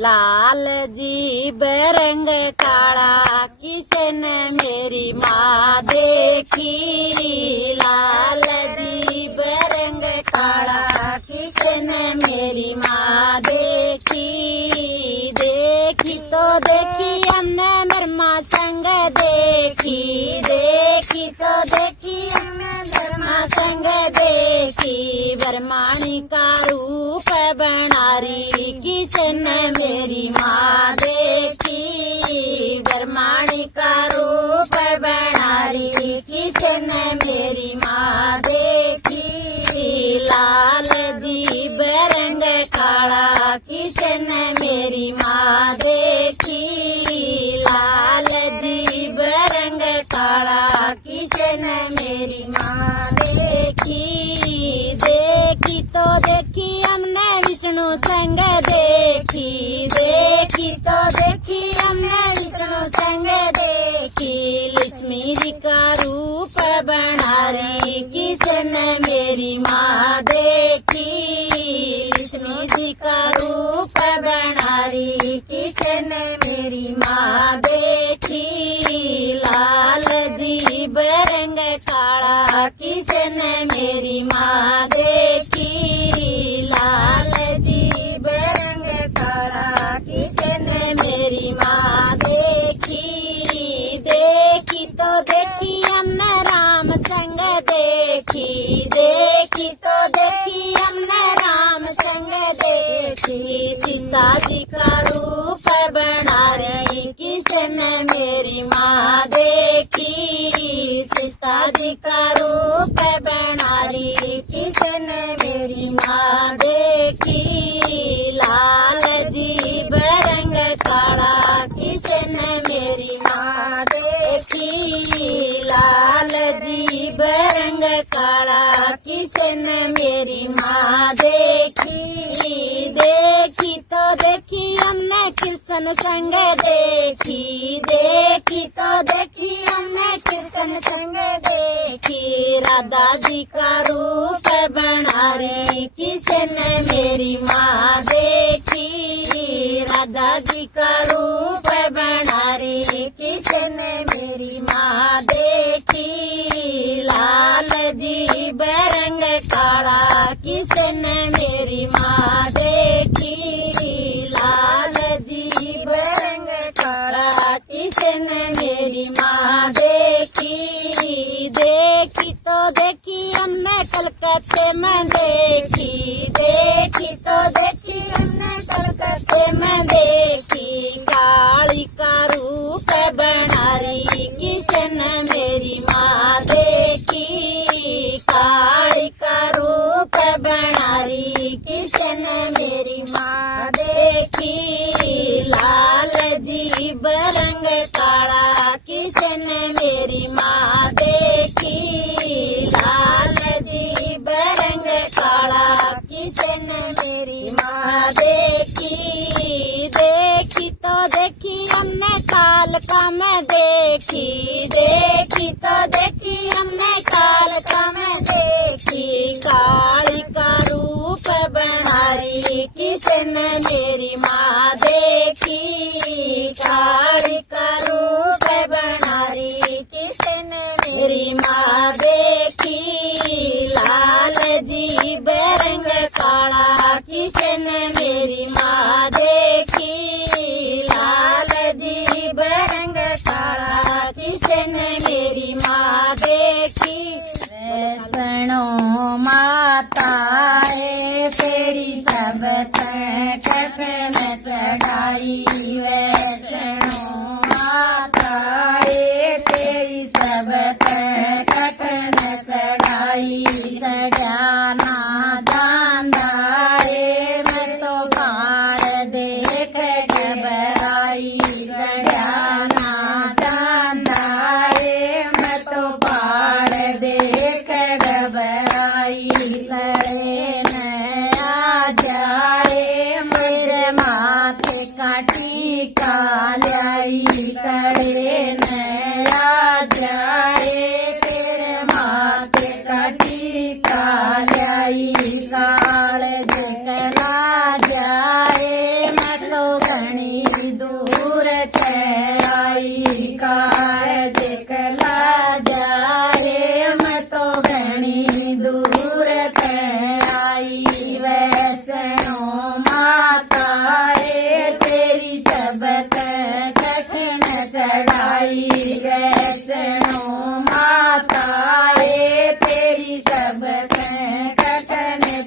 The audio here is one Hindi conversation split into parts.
लाल जी रंग काला किसने मेरी माँ देखी। लाल जी रंग काला किसने मेरी माँ देखी। देखी तो देखी हमने ब्रह्मा संग देखी। देखी तो देखी हमने ब्रह्मा संग देखी। ब्रह्माणी का रूप बनारी किसने मेरी माँ देखी। ब्रह्माणी का रूप बनारी किसने मेरी माँ देखी। लाल जीभ रंग काला किसने मेरी माँ देखी। लाल जीभ रंग काला किसने मेरी माँ देखी। देखी तो देखी हमने विष्णु संग देखी। देखी तो देखी हमने विष्णु संग देखी। लक्ष्मी जी का रूप बनारी किसने मेरी माँ देखी। लक्ष्मी जी का रूप बनारी किसने मेरी माँ देखी। लाल जीभ रंग काला किसने मेरी माँ देखी। लाल जीभ रंग काला किसने मेरी माँ देखी। देखी तो देखी हमने राम संग देखी। देखी तो देखी हमने राम संग देखी। सीता जी का रूप बना रही किसने मेरी माँ देखी। सीता जी का रूप बना रही किसने मेरी माँ देखी। लाल जीभ रंग काला किसने मेरी माँ देखी। लाल जीभ रंग काला किसने मेरी माँ देखी। देखी तो देखी हमने कृष्ण संग देखी। देखी तो देखी हमने कृष्ण संग देखी। राधा जी का रूप बना रही किसने मेरी माँ देखी। राधा जी का रूप बना रही किसने मेरी माँ देखी। लाल जीभ रंग काला किसने मेरी माँ देखी। लाल जीभ रंग काला किसने मेरी माँ देखी। देखी तो देखी हमने कलकत्ते में देखी। देखी तो देखी हमने कलकत्ते में देखी। काली का रूप बना रही किसने मेरी माँ देखी। काली का रूप बना रही किसने मेरी माँ देखी। लाल जीभ रंग काला किसने मेरी माँ देखी। लाल जीभ रंग काला किसने मेरी माँ देखी। देखी तो देखी हमने कालका में देखी। देखी तो देखी हमने कालका में देखी। काली का रूप बना रही किसने मेरी माँ देखी। काली का रूप बना रही किसने मेरी माँ देखी। लाल जीभ रंग काला किसने मेरी माँ देखी। लाल जीभ रंग काला किसने मेरी माँ देखी। वैष्णो माता है तेरी सब कट में चढ़ाई।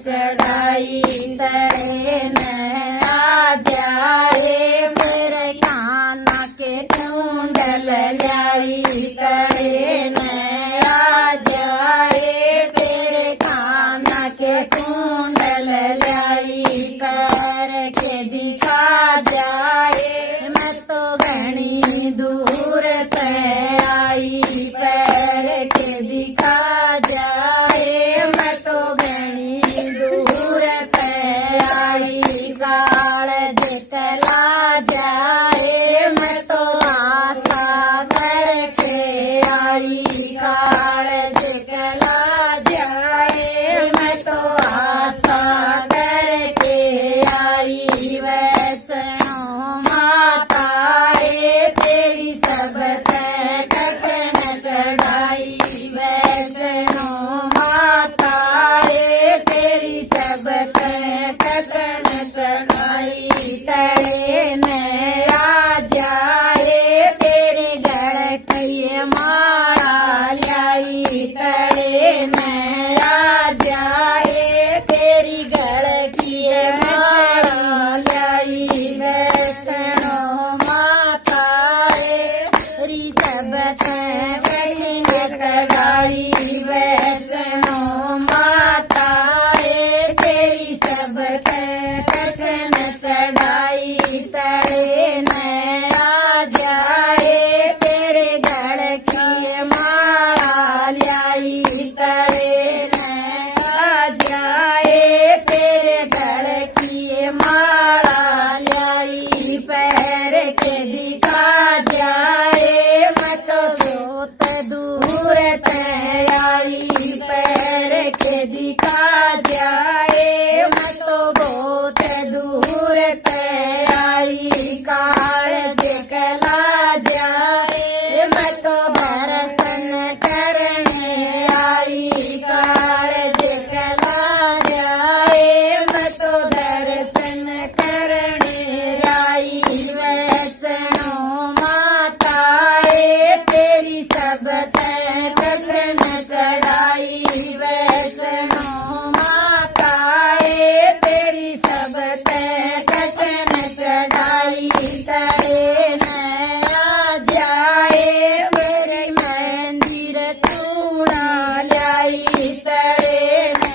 चढ़ाई तड़े न आ जाए मेरे काना के कुंडल लाई तड़े न आ जाए तेरे काना के कुंडल लाई पैर के दिखा जाए मैं तो घनी दूर ते आई पैर के दिखा जाए मैं तो घनी दूर ते आई काल जितला जाए मैं तो आशा करके आई काल जितला जाए मैं तो आशा करके आई वैष्णो माता रे तेरी सब ते कठिन चढ़ाई वैष्णो माता रे तेरी सब ते कठिन चढ़ाई तड़े न आ जाए तेरे गल की माला लाई तड़े न आ जाए तेरी गल की माला लाई वैष्णो माता रे तेरी सब ते कठिन चढ़ाई वैष्णो माता रे तेरी सब ते कठिन चढ़ाई तड़े न आ जाए तेरे गल की माला लाई तड़े न आ जाए तेरे गल की माला लाई पैर के दिखा जाए मैं तो बहुत दूर ते आई पैर के दिखा जाए मैं तो बहुत दूर ते आई काल जिकला जाए मैं तो दर्शन करने आई काल जिकला जाए मैं तो दर्शन करने आई वैष्णो माता रे तेरी सब ते कठिन चढ़ाई वैष्णो माता रे तेरी सब ते कठिन चढ़ाई तड़े न आ जाए मेरे मंदिर चूड़ा लाई तड़े न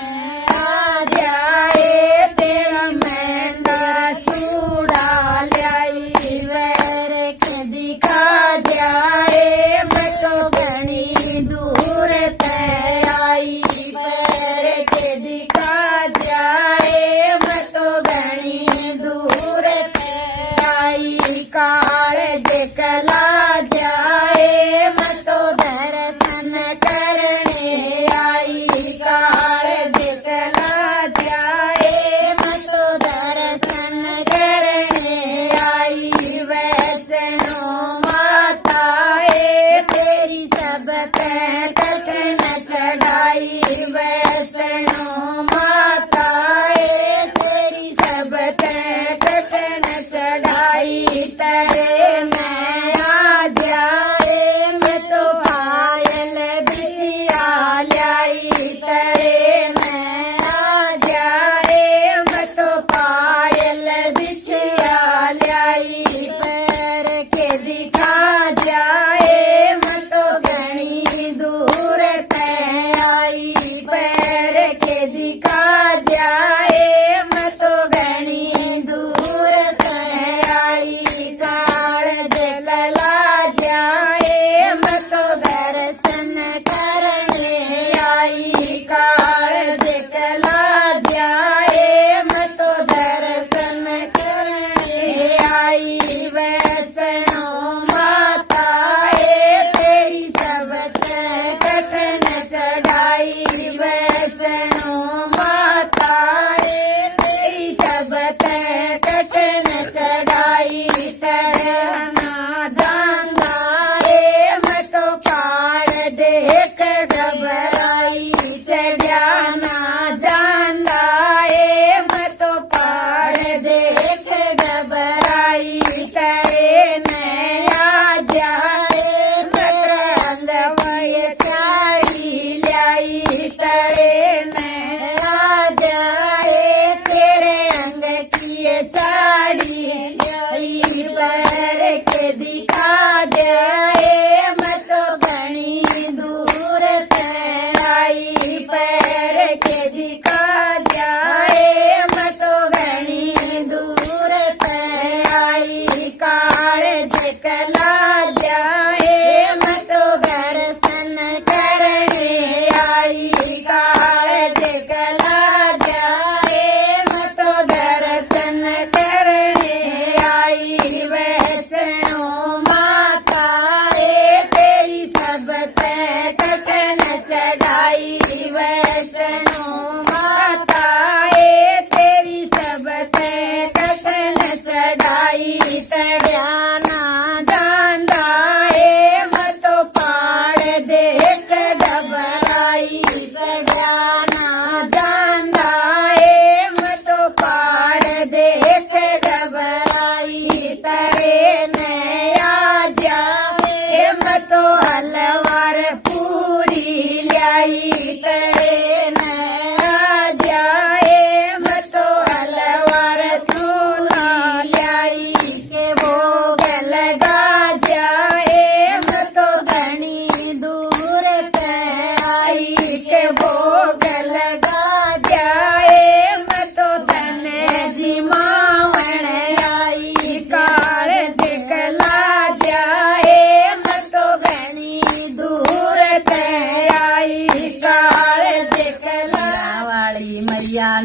आ जाए तेरा मंदिर चूड़ा लाई वैर के दिखा जाए मैं तो घनी दूर ते आई पैर के दिखा जाए मैं तो घनी दूर ते आई काल जिकला जाए मैं तो दर्शन करने आई काल जिकला जाए मैं तो दर्शन करने आई वैष्णो माता रे तेरी सब ते कठिन चढ़ाई वैष्णो माता रे तेरी सब ते कठिन चढ़ाई तड़े न आ जाए मैं तो पायल बिटिया लाई तड़े न आ जाए मैं तो पायल बिछिया लाई पैर के दिखा जाए मैं तो घनी दूर ते आई पैर के दिखा जाए मैं तो घनी दूर ते आई काल जला जाए मैं तो दर्शन करने आई काल जला जाए मैं तो दर्शन करने आई वैष्णो माता रे तेरी सब ते कठिन चढ़ाई वैष्णो माता रे तेरी सब ते कठिन चढ़ाई चढ़ना जांदा रे मैं तो पहाड़ देख घबराई चढ़ा ना जांदा रे मैं तो पहाड़ देख घबराई तड़े न आ जाए मकरंद वय साड़ी लाई तड़े न आ जाए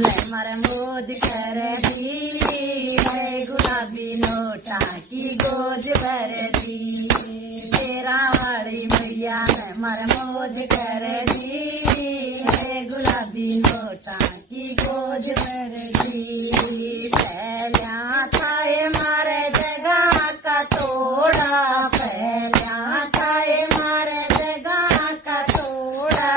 ने मर मौज कर दी है गुलाबी नोटा की गोज भर दी तेरा वाली मैया ने मर मौज कर दी है गुलाबी नोटा की गोज भर दी पहल्या थाए मारे जगह का तोड़ा पहल्या थाए मारे जगह का तोड़ा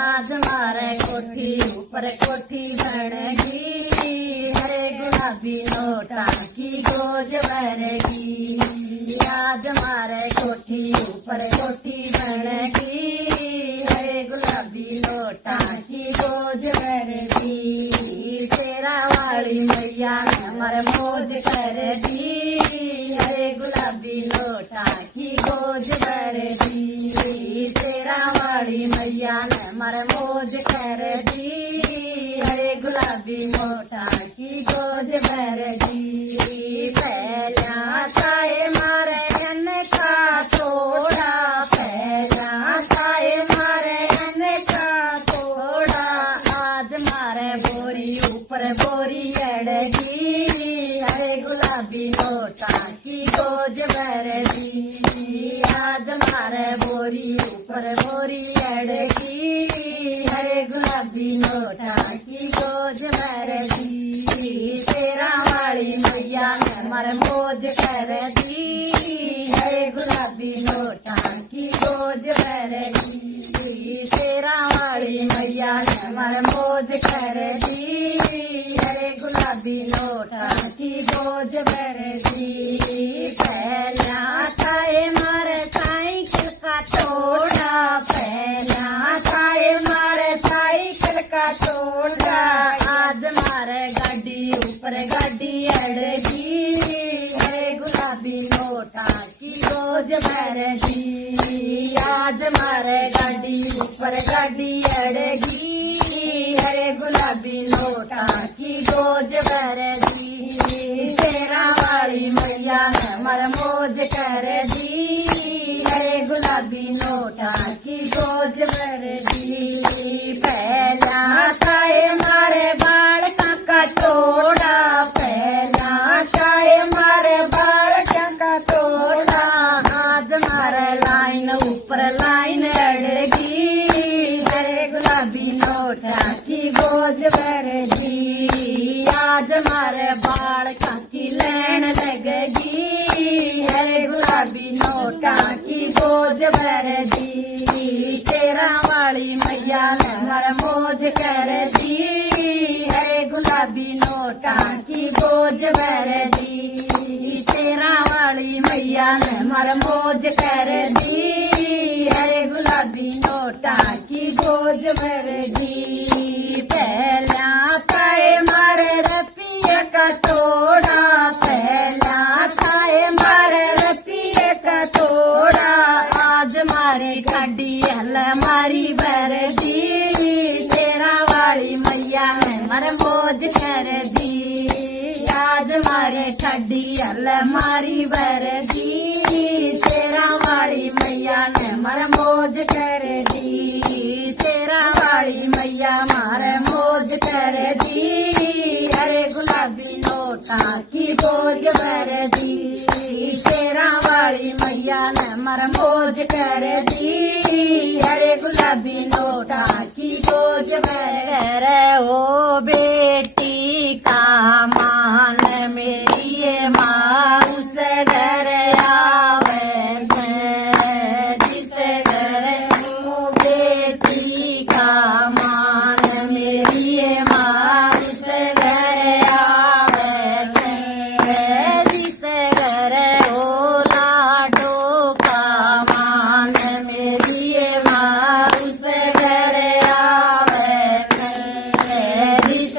आज मारे कोठी ऊपर कोठी बनेगी हरे गुलाबी नोटा की गोज भरेगी आज मारे कोठी ऊपर कोठी बनेगी हरे गुलाबी नोटा की गोज भरेगी तेरा वाली मैया ने मर मौज कर दी हरे गुलाबी नोटा की गोज भर दी तेरा वाली मैया ने मर मौज कर दी हरे गुलाबी नोटा की गोज भर दी पहला साए मारे अन का तोड़ा पहला साए मारे अन का तोड़ा आज मारे बोरी ऊपर बोरी अड़गी हरे गुलाबी नोटा की गोज भर दी आज मारे बोरी ऊपर बोरी अड़गी हरे गुलाबी नोटा की गोज भर दी तेरा वाली मैया ने मर मौज कर दी हरे गुलाबी नोटा की गोज भर दी तेरा वाली मैया ने मर मौज कर दी हरे गुलाबी नोटा की गोज भर दी पहला थाए मारे साइकिल का तोड़ा पहला थाए मारे साइकिल का तोड़ा आज मारे गाड़ी ऊपर गाड़ी अड़गी हरे गुलाबी नोटा की गोज भर दी आज मारे गाड़ी ऊपर गाड़ी अड़गी हरे गुलाबी नोटा की गोज भर दी तेरा वाली मैया ने मर मौज कर दी हरे गुलाबी नोटा की गोज भर दी पहला थाए मारे बाल का तोड़ा पहला थाए मारे बाल का तोड़ा आज मारे लाइन ऊपर लाइन अड़गी हरे गुलाबी नोटा की गोज भर दी आज मारे बाल की लैन लगेगी हरे गुलाबी नोटा की गोज भर दी तेरा वाली मैया ने मर मौज कर दी हरे गुलाबी नोटा की गोज भर दी तेरा वाली मैया ने मर मौज कर दी हरे गुलाबी नोटा की गोज भर दी पहला थाए मारे रपिया का तोड़ा पहला थाए मारे रपिया का तोड़ा आज मारी गाड़ी हल मारी भर दी तेरा वाली मैया ने मर मौज कर दी आज मारे गाड़ी हल मारी भर दी तेरा वाली मैया ने मर मौज कर दी तेरा वाली मैया मार मौज कर दी हरे गुलाबी नोटा की गोज भर दी तेरा वाली मैया ने मर मौज कर दी हरे गुलाबी नोटा की गोज भर ओ बेटी का मान मेरी ये माँ उस घर आवे जिस घर ओ बेटी का मान मेरी ये माँ उस घर आवे जिस घर ओ लाडो का मान मेरी ये माँ उस घर आवे जिस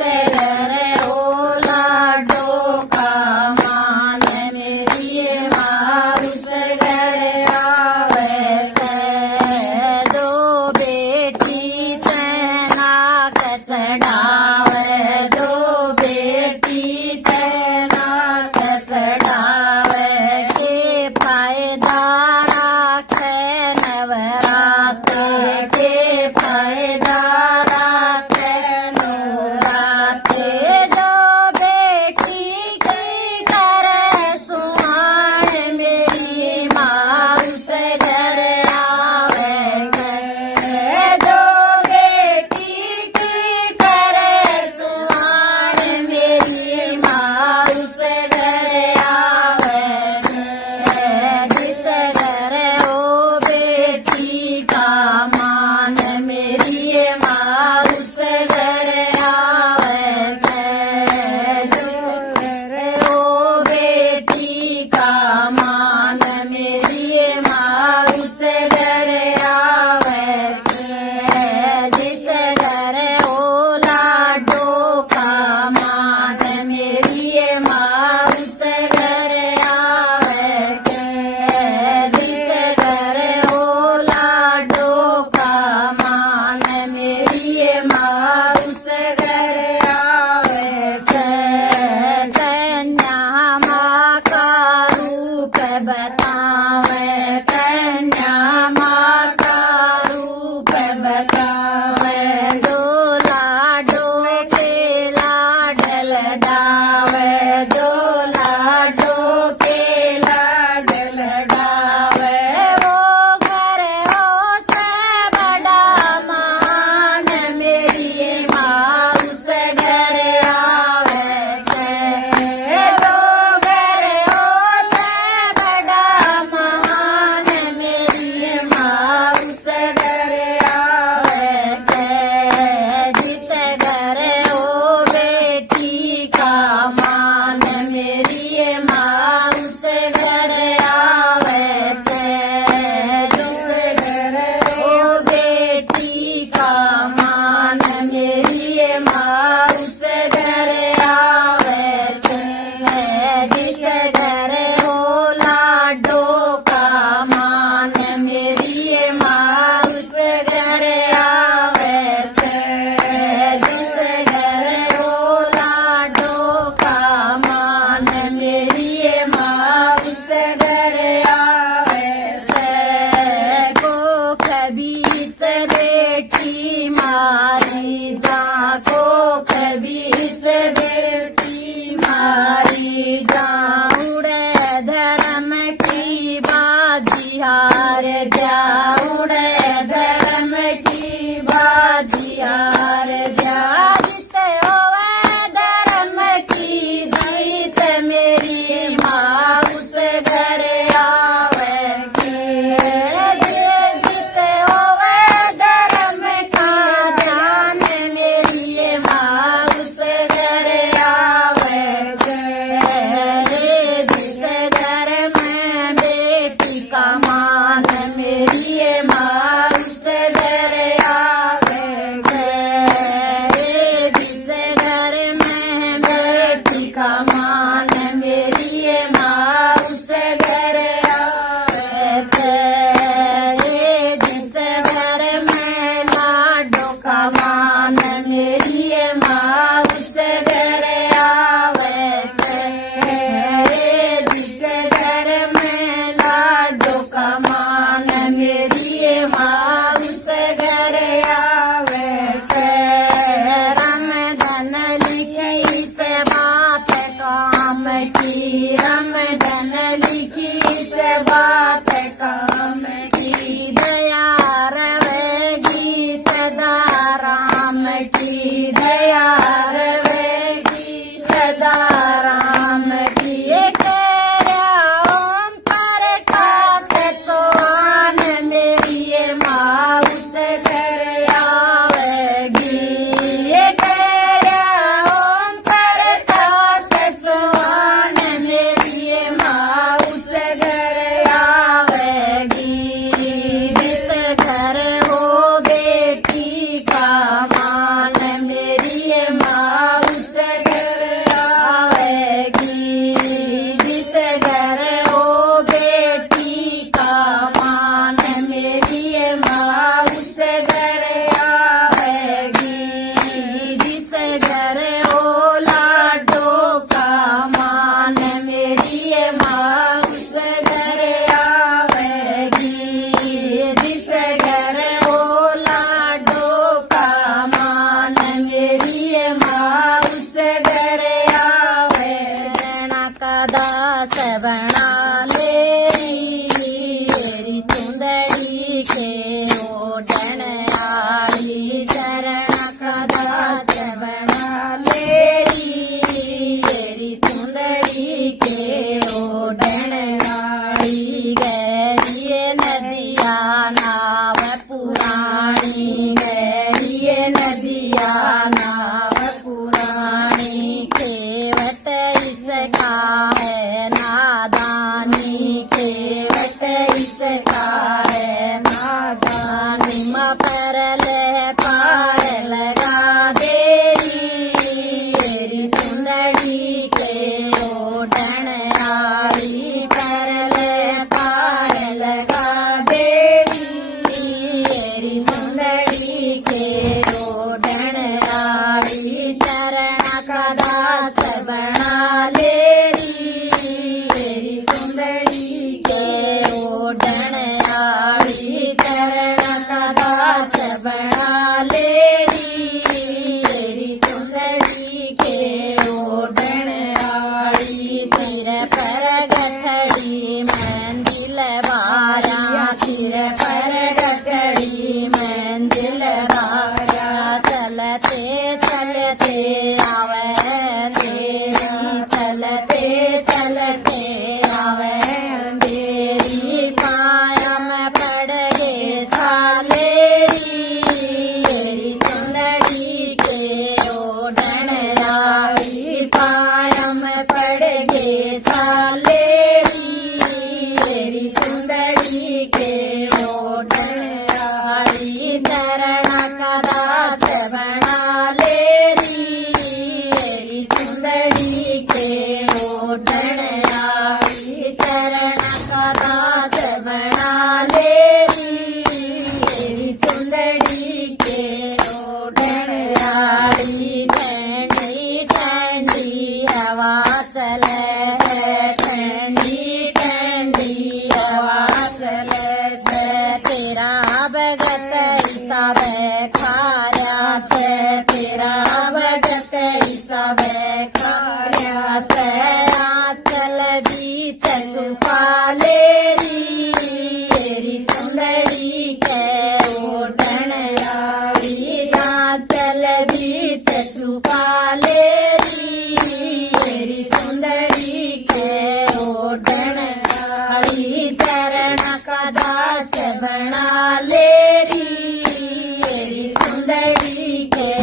चुंदड़ी के ओढ़ण आड़ी परले पार लगा देली मेरी चुंदड़ी के ओढ़ण आड़ी चरण का दास बना लेली मेरी चुंदड़ी के ओढ़ण आड़ी चरण का दास बना लेली मेरी चुंदड़ी के ओढ़ण आड़ी सिर पर गठड़ी मंदिल बारा सिर पर गठड़ी मंदिल बारा चलते चलते आवे तेरी चलते चलते आवे तेरी पाया में पड़ गे छालेरी मेरी चुंदड़ी के ओढ़ण आड़ी पाया में पड़ गे छालेरी मेरी चुंदड़ी के ओढ़ण आड़ी चरण का दास बना लेरी मेरी चुंदड़ी के ओढ़ण आड़ी चरण का दास बना लेरी मेरी चुंदड़ी के ओढ़ण आड़ी ठंडी ठंडी हवा चले है ठंडी ठंडी हवा चले से तेरा भगत सब खाया से तेरा भगत सब खाया से आंचल बीच छुपा लेरी मेरी चुंदड़ी के ओढ़ण आड़ी आंचल बीच छुपा लेरी मेरी चुंदड़ी के ओढ़ण आड़ी चरण का दास बना लेरी मेरी चुंदड़ी के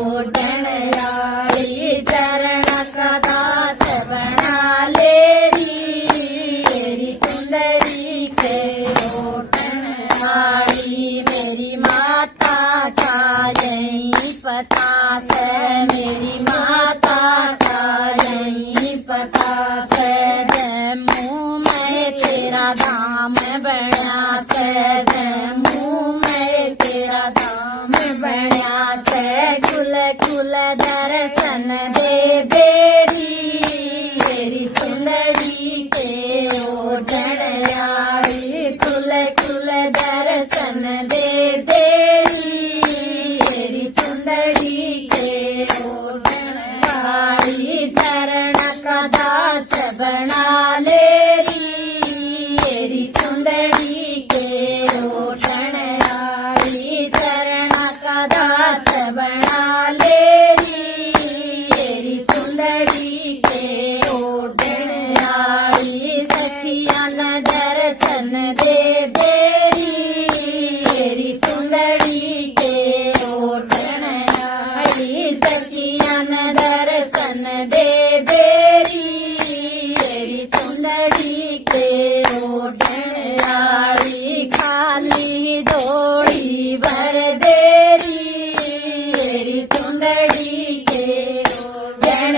ओढ़ण आड़ी चरण का दास बना लेरी मेरी चुंदड़ी के ओढ़ण आड़ी मेरी माता का यही पता से मेरी माता का यही पता से जम्मू में तेरा धाम बना से जम्मू में तेरा धाम बना से कुल कुल दर्शन दे देरी मेरी चुंदड़ी के ओढ़ण आड़ी कुल कुल दर्शन दे देरी मेरी चुंदड़ी के ओढ़ण आड़ी चरण का दास बना लेरी मेरी चुंदड़ी के ओढ़ण आड़ी चरण का दास बना लेरी मेरी चुंदड़ी के ओढ़ण आड़ी सखिया न दर्शन दे देरी मेरी चुंदड़ी के ओढ़ण आड़ी सखिया न दर्शन दे देरी मेरी चुंदड़ी के ओढ़ण आड़ी खाली दौड़ी भर देरी मेरी चुंदड़ी के ओढ़ण